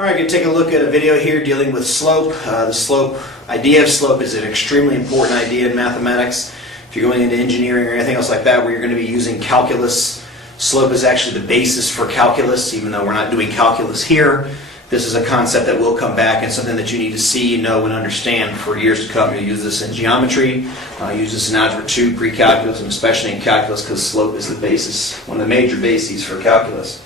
Alright, going to take a look at a video here dealing with slope. The idea of slope is an extremely important idea in mathematics. If you're going into engineering or anything else like that where you're going to be using calculus, slope is actually the basis for calculus, even though we're not doing calculus here. This is a concept that will come back and something that you need to see, know, and understand for years to come. You'll use this in geometry, use this in Algebra 2, pre-calculus, and especially in calculus because slope is the basis, one of the major bases for calculus.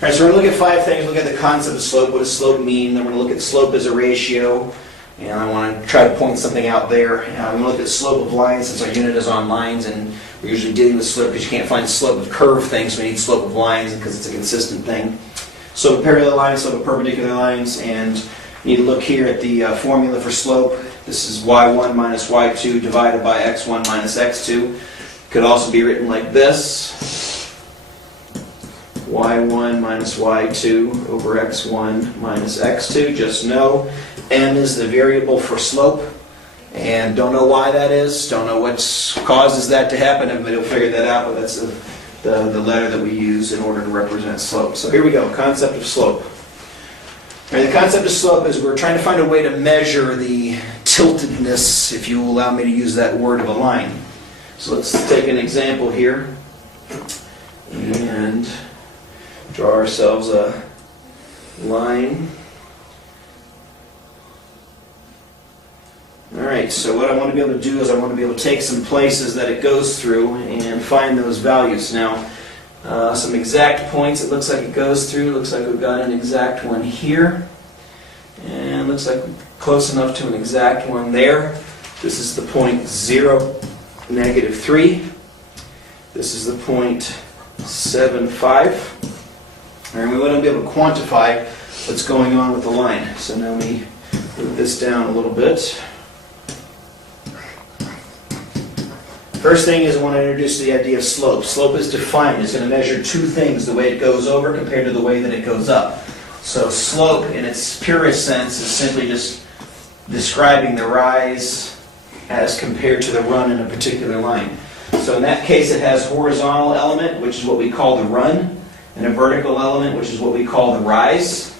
Alright, so we're going to look at 5 things. Look at the concept of slope. What does slope mean? Then we're going to look at slope as a ratio. And I want to try to point something out there. We're going to look at slope of lines since our unit is on lines. And we're usually dealing with slope because you can't find the slope of curved things. So we need slope of lines because it's a consistent thing. Slope of parallel lines, slope of perpendicular lines. And you need to look here at the formula for slope. This is y1 minus y2 divided by x1 minus x2. Could also be written like this. y1 minus y2 over x1 minus x2. Just know m is the variable for slope, and don't know why that is, don't know what causes that to happen, but we'll figure that out, but that's the letter that we use in order to represent slope. So here we go, concept of slope. Right, the concept of slope is we're trying to find a way to measure the tiltedness, if you allow me to use that word, of a line. So let's take an example here and draw ourselves a line. Alright, so what I want to be able to do is I want to be able to take some places that it goes through and find those values. Now, some exact points it looks like it goes through. Looks like we've got an exact one here. And looks like close enough to an exact one there. This is the point 0, -3. This is the point 7,5. And we want to be able to quantify what's going on with the line. So now let me move this down a little bit. First thing is I want to introduce the idea of slope. Slope is defined. It's going to measure two things, the way it goes over compared to the way that it goes up. So slope in its purest sense is simply just describing the rise as compared to the run in a particular line. So in that case it has horizontal element, which is what we call the run, and a vertical element, which is what we call the rise.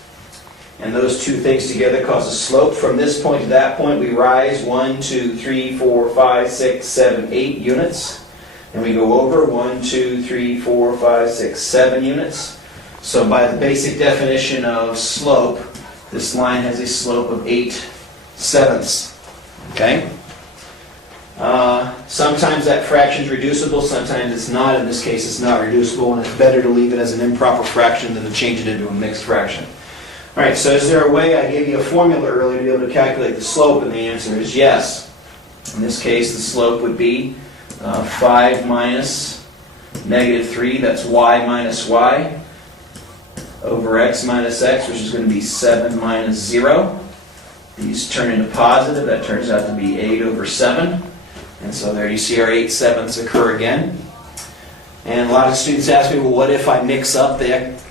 And those two things together cause a slope. From this point to that point, we rise 1, 2, 3, 4, 5, 6, 7, 8 units. And we go over 1, 2, 3, 4, 5, 6, 7 units. So by the basic definition of slope, this line has a slope of 8/7. Okay? Sometimes that fraction is reducible, sometimes it's not. In this case, it's not reducible, and it's better to leave it as an improper fraction than to change it into a mixed fraction. Alright, so is there a way? I gave you a formula earlier to be able to calculate the slope, and the answer is yes. In this case, the slope would be 5 minus -3, that's y minus y, over x minus x, which is going to be 7 minus 0. These turn into positive, that turns out to be 8 over 7. And so there you see our 8/7 occur again. And a lot of students ask me, well, what if I mix up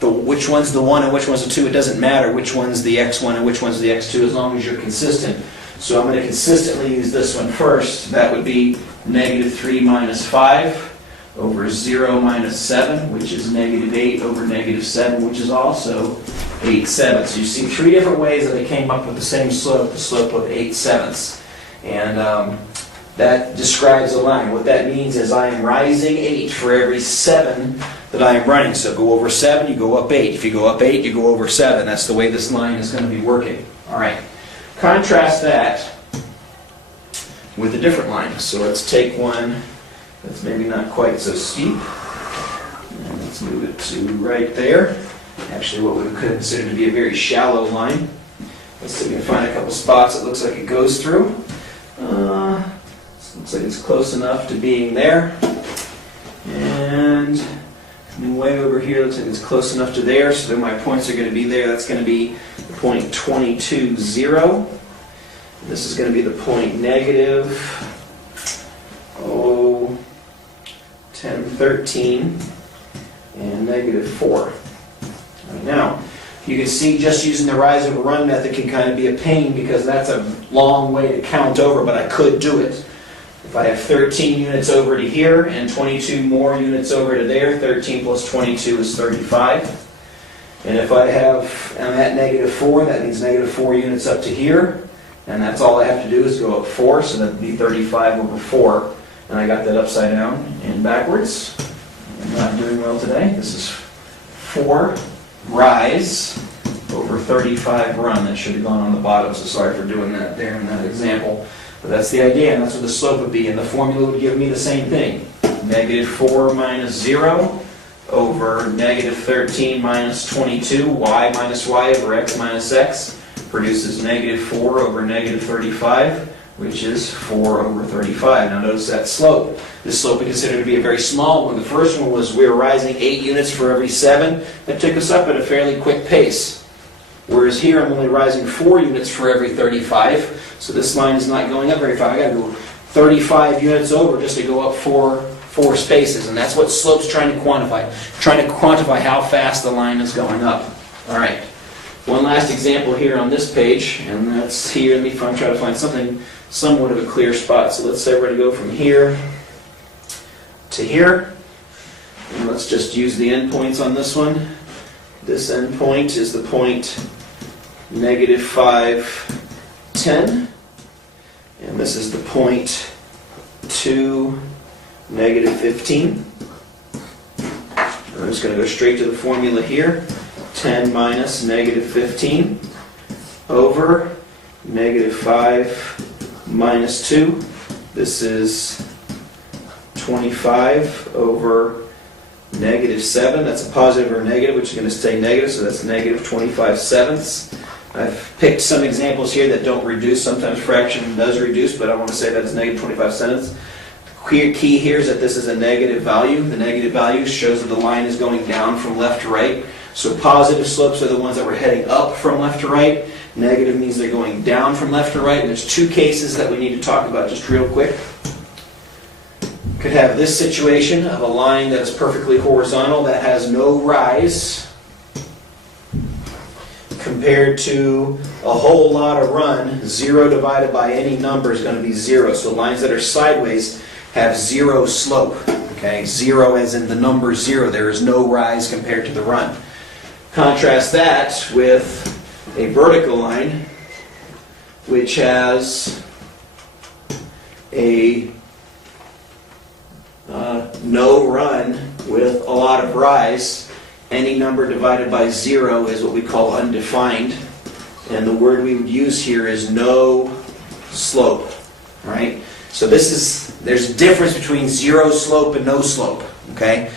which one's the 1 and which one's the 2? It doesn't matter which one's the x1 and which one's the x2 as long as you're consistent. So I'm going to consistently use this one first. That would be -3 minus 5 over 0 minus 7, which is -8 over -7, which is also 8/7. So you see 3 different ways that I came up with the same slope, the slope of 8/7. And that describes a line. What that means is I am rising 8 for every 7 that I am running. So go over 7, you go up 8. If you go up 8, you go over 7. That's the way this line is going to be working. All right. Contrast that with a different line. So let's take one that's maybe not quite so steep. And let's move it to right there. Actually, what we could consider to be a very shallow line. Let's see if we can find a couple spots it looks like it goes through. Looks like it's close enough to being there. And way over here, looks like it's close enough to there, so then my points are going to be there. That's going to be the point 22, 0. This is going to be the point -10, 13, and -4. Right, now, you can see just using the rise over run method can kind of be a pain because that's a long way to count over, but I could do it. If I have 13 units over to here and 22 more units over to there, 13 plus 22 is 35. And if I'm at -4, that means -4 units up to here. And that's all I have to do is go up 4, so that would be 35 over 4. And I got that upside down and backwards. I'm not doing well today. This is 4 rise over 35 run. That should have gone on the bottom, so sorry for doing that there in that example. But that's the idea, and that's what the slope would be. And the formula would give me the same thing. -4 minus 0 over -13 minus 22, y minus y over x minus x, produces -4 over -35, which is 4 over 35. Now notice that slope. This slope we consider to be a very small one. The first one was we were rising 8 units for every 7. That took us up at a fairly quick pace. Whereas here I'm only rising 4 units for every 35, so this line is not going up very far. I got to go 35 units over just to go up 4 spaces, and that's what slope's trying to quantify. Trying to quantify how fast the line is going up. All right. One last example here on this page, and that's here. Let me try to find something somewhat of a clear spot. So let's say we're going to go from here to here, and let's just use the endpoints on this one. This endpoint is the point -5, 10, and this is the point 2, -15. I'm just going to go straight to the formula here. 10 minus -15 over -5 minus 2. This is 25 over -7. That's a positive or a negative, which is going to stay negative, so that's -25/7. I've picked some examples here that don't reduce. Sometimes fraction does reduce, but I want to say that it's -25/7. Key here is that this is a negative value. The negative value shows that the line is going down from left to right. So positive slopes are the ones that were heading up from left to right. Negative means they're going down from left to right. And there's 2 cases that we need to talk about just real quick. Could have this situation of a line that is perfectly horizontal that has no rise compared to a whole lot of run. 0 divided by any number is going to be 0. So lines that are sideways have 0 slope. Okay, 0 as in the number 0. There is no rise compared to the run. Contrast that with a vertical line which has a no run with a lot of rise. Any number divided by 0 is what we call undefined, and the word we would use here is no slope. Right? So there's a difference between 0 slope and no slope. Okay?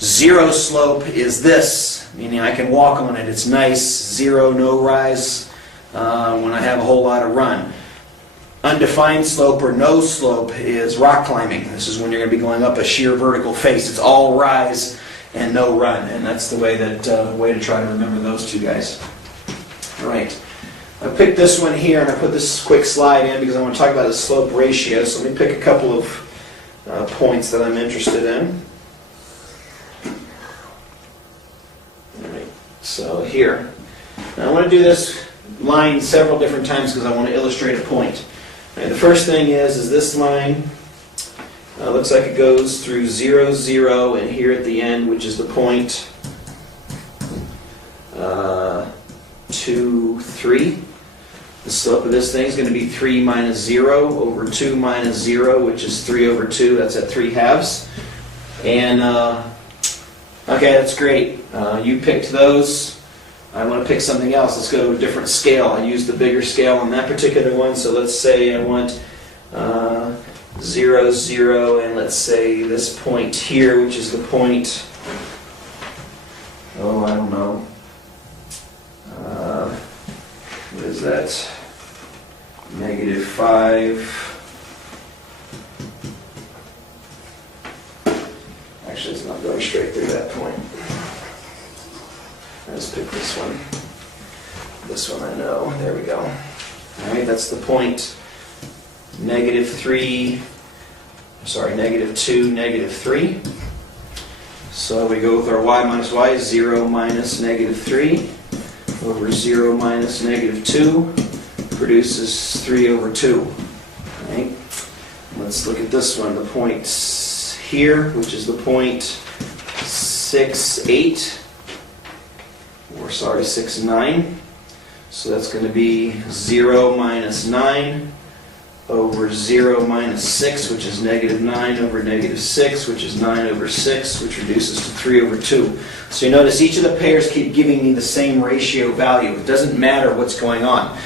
0 slope is this, meaning I can walk on it. It's nice. 0, no rise when I have a whole lot of run. Undefined slope or no slope is rock climbing. This is when you're going to be going up a sheer vertical face. It's all rise and no run, and that's the way to try to remember those 2 guys. All right. I picked this one here, and I put this quick slide in because I want to talk about the slope ratio. So let me pick a couple of points that I'm interested in. All right. So here. Now I want to do this line several different times because I want to illustrate a point. Right, the first thing is this line looks like it goes through 0, 0, and here at the end, which is the point 2, 3. The slope of this thing is going to be 3 minus 0 over 2 minus 0, which is 3 over 2. That's at 3/2. And, okay, that's great. You picked those. I want to pick something else. Let's go to a different scale. I used the bigger scale on that particular one, so let's say I want 0, 0, and let's say this point here, which is the point, I don't know, what is that, -5, actually it's not going straight through that point. Let's pick this one. This one I know. There we go. All right, that's the point -2, -3. So we go with our y minus y, 0 minus -3 over 0 minus -2 produces 3 over 2. All right. Let's look at this one, the point here, which is the point 6, 8. or sorry, 6, 9. So that's going to be 0 minus 9 over 0 minus 6, which is negative 9 over negative 6, which is 9 over 6, which reduces to 3 over 2. So you notice each of the pairs keep giving me the same ratio value. It doesn't matter what's going on.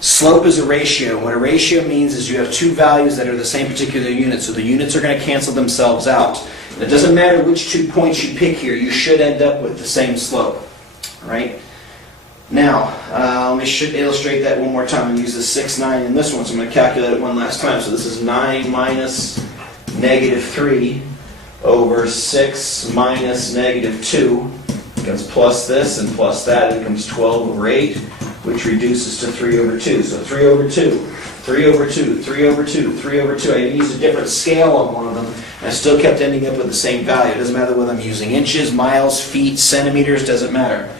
Slope is a ratio. What a ratio means is you have two values that are the same particular unit, so the units are going to cancel themselves out. It doesn't matter which 2 points you pick here, you should end up with the same slope. All right? Now, let me illustrate that one more time and use the 6, 9 in this one, so I'm going to calculate it one last time. So this is 9 minus negative 3 over 6 minus negative 2 becomes plus this and plus that, it becomes 12 over 8, which reduces to 3 over 2. So 3 over 2, 3 over 2, 3 over 2, 3 over 2. I even used a different scale on one of them, and I still kept ending up with the same value. It doesn't matter whether I'm using inches, miles, feet, centimeters, doesn't matter.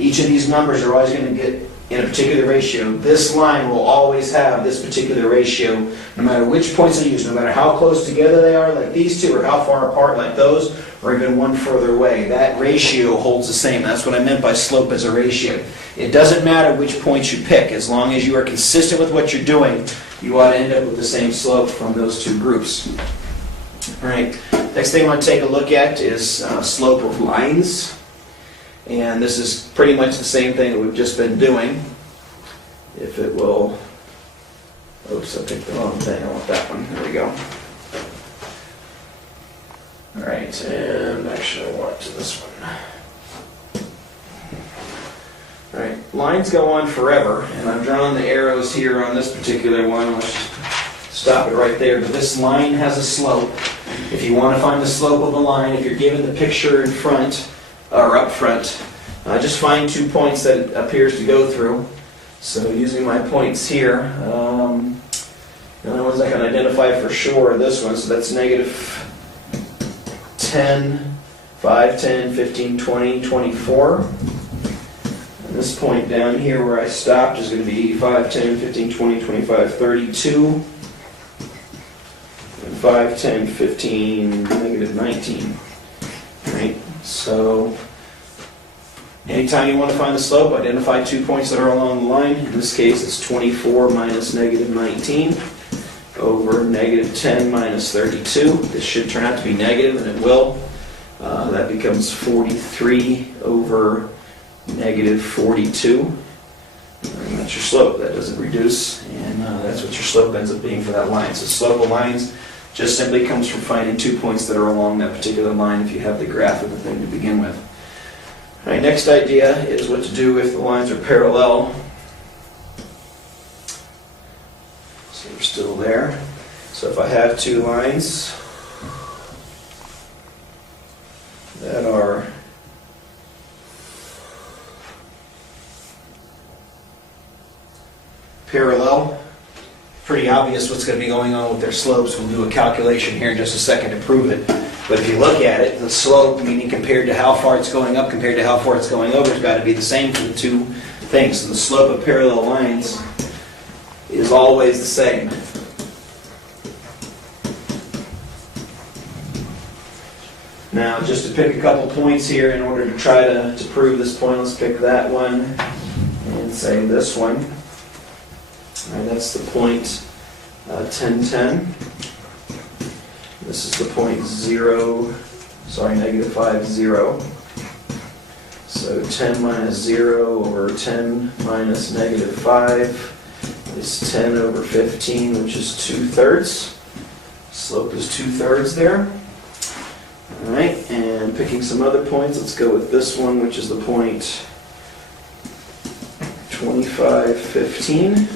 Each of these numbers are always going to get in a particular ratio. This line will always have this particular ratio, no matter which points I use, no matter how close together they are, like these two, or how far apart, like those, or even one further away. That ratio holds the same. That's what I meant by slope as a ratio. It doesn't matter which points you pick. As long as you are consistent with what you're doing, you ought to end up with the same slope from those two groups. All right. Next thing I want to take a look at is slope of lines. And this is pretty much the same thing that we've just been doing. If it will... Oops, I picked the wrong thing. I want that one. There we go. Alright, and actually I want it to this one. Alright, lines go on forever, and I've drawn the arrows here on this particular one. Let's stop it right there. But this line has a slope. If you want to find the slope of a line, if you're given the picture in front, or up front, just find 2 points that it appears to go through. So using my points here, the only ones I can identify for sure are this one, so that's negative 10, 5, 10, 15, 20, 24. And this point down here where I stopped is going to be 5, 10, 15, 20, 25, 32. And 5, 10, 15, negative 19. Right? So, anytime you want to find the slope, identify 2 points that are along the line. In this case, it's 24 minus negative 19 over negative 10 minus 32. This should turn out to be negative, and it will. That becomes 43 over negative 42. And that's your slope. That doesn't reduce, and that's what your slope ends up being for that line. So slope of lines just simply comes from finding 2 points that are along that particular line if you have the graph of the thing to begin with. All right, next idea is what to do if the lines are parallel. So we're still there. So if I have 2 lines that are parallel, pretty obvious what's going to be going on with their slopes. We'll do a calculation here in just a second to prove it. But if you look at it, the slope, meaning compared to how far it's going up, compared to how far it's going over, has got to be the same for the 2 things. So the slope of parallel lines is always the same. Now, just to pick a couple points here in order to try to prove this point, let's pick that one and say this one. All right, that's the point 10, 10. This is the point negative 5, 0. So 10 minus 0 over 10 minus negative 5 is 10 over 15, which is 2/3. Slope is 2/3 there. All right, and picking some other points, let's go with this one, which is the point 25, 15.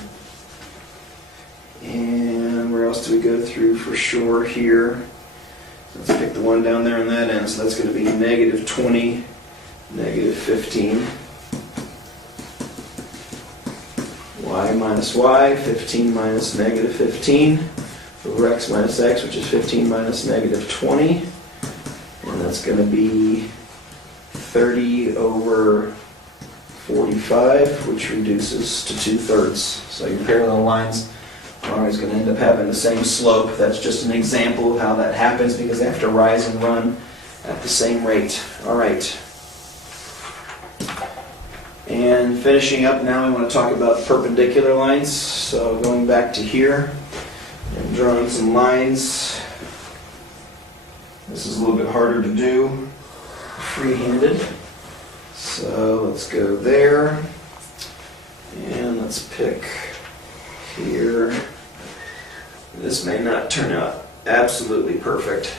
And where else do we go through for sure here? Let's pick the one down there on that end. So that's going to be negative 20, negative 15. Y minus y, 15 minus negative 15. Over x minus x, which is 15 minus negative 20. And that's going to be 30 over 45, which reduces to 2/3. So your parallel lines are always going to end up having the same slope. That's just an example of how that happens because they have to rise and run at the same rate. All right. And finishing up now, we want to talk about perpendicular lines. So going back to here and drawing some lines. This is a little bit harder to do free-handed. So let's go there. And let's pick here. This may not turn out absolutely perfect,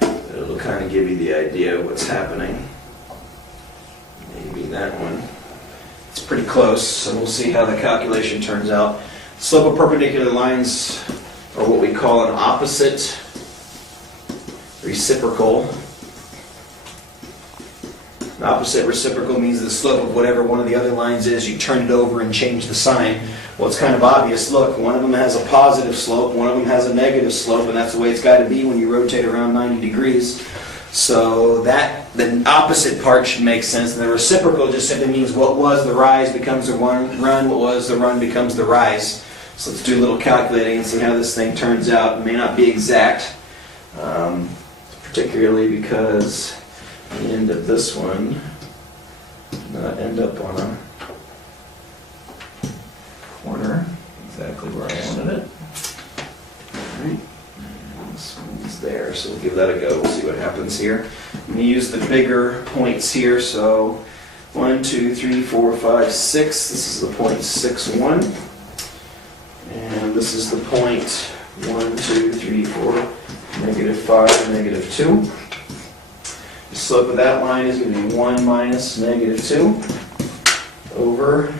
but it'll kind of give you the idea of what's happening. Maybe that one. It's pretty close, so we'll see how the calculation turns out. Slope of perpendicular lines are what we call an opposite reciprocal. An opposite reciprocal means the slope of whatever one of the other lines is, you turn it over and change the sign. Well, it's kind of obvious. Look, one of them has a positive slope, one of them has a negative slope, and that's the way it's got to be when you rotate around 90 degrees. So that the opposite part should make sense. And the reciprocal just simply means what was the rise becomes the run, what was the run becomes the rise. So let's do a little calculating and see how this thing turns out. It may not be exact, particularly because the end of this one did not end up on a corner, exactly where I wanted it. All right. This one's there, so we'll give that a go. We'll see what happens here. I'm going to use the bigger points here, so 1, 2, 3, 4, 5, 6. This is the point 6, 1. And this is the point 1, 2, 3, 4, negative 5, negative 2. The slope of that line is going to be 1 minus negative 2 over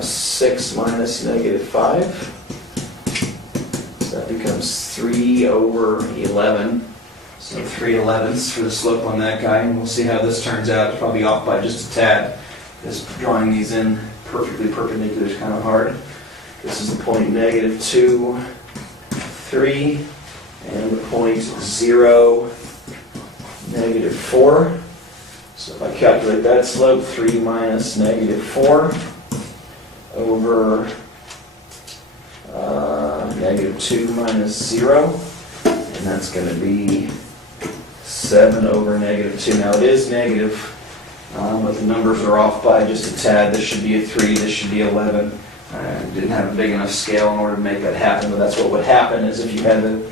6 minus negative 5. So that becomes 3 over 11. So 3/11ths for the slope on that guy. And we'll see how this turns out. It's probably off by just a tad, because drawing these in perfectly perpendicular is kind of hard. This is the point negative 2, 3. And the point 0, negative 4. So if I calculate that slope, 3 minus negative 4 over negative 2 minus 0. And that's going to be 7 over negative 2. Now it is negative, but the numbers are off by just a tad. This should be a 3, this should be 11. I didn't have a big enough scale in order to make that happen, but that's what would happen is if you had the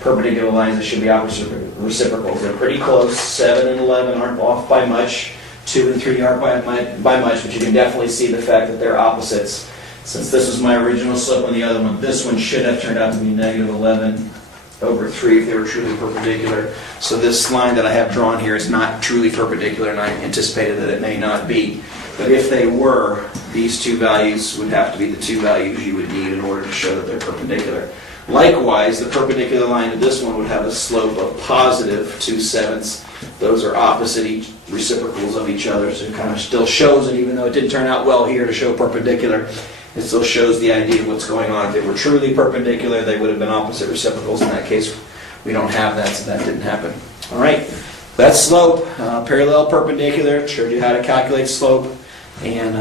perpendicular lines that should be opposite reciprocals. They're pretty close. 7 and 11 aren't off by much. 2 and 3 aren't by much, but you can definitely see the fact that they're opposites. Since this was my original slope on the other one, this one should have turned out to be negative 11 over 3 if they were truly perpendicular. So this line that I have drawn here is not truly perpendicular, and I anticipated that it may not be. But if they were, these two values would have to be the two values you would need in order to show that they're perpendicular. Likewise, the perpendicular line to this one would have a slope of positive 2/7. Those are opposite reciprocals of each other, so it kind of still shows it, even though it didn't turn out well here to show perpendicular. It still shows the idea of what's going on. If they were truly perpendicular, they would have been opposite reciprocals. In that case, we don't have that, so that didn't happen. All right, that's slope, parallel, perpendicular. Showed you how to calculate slope, and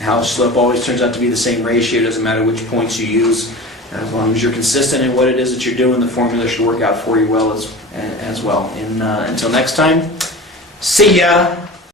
how slope always turns out to be the same ratio. Doesn't matter which points you use. As long as you're consistent in what it is that you're doing, the formula should work out for you well as well. And until next time, see ya!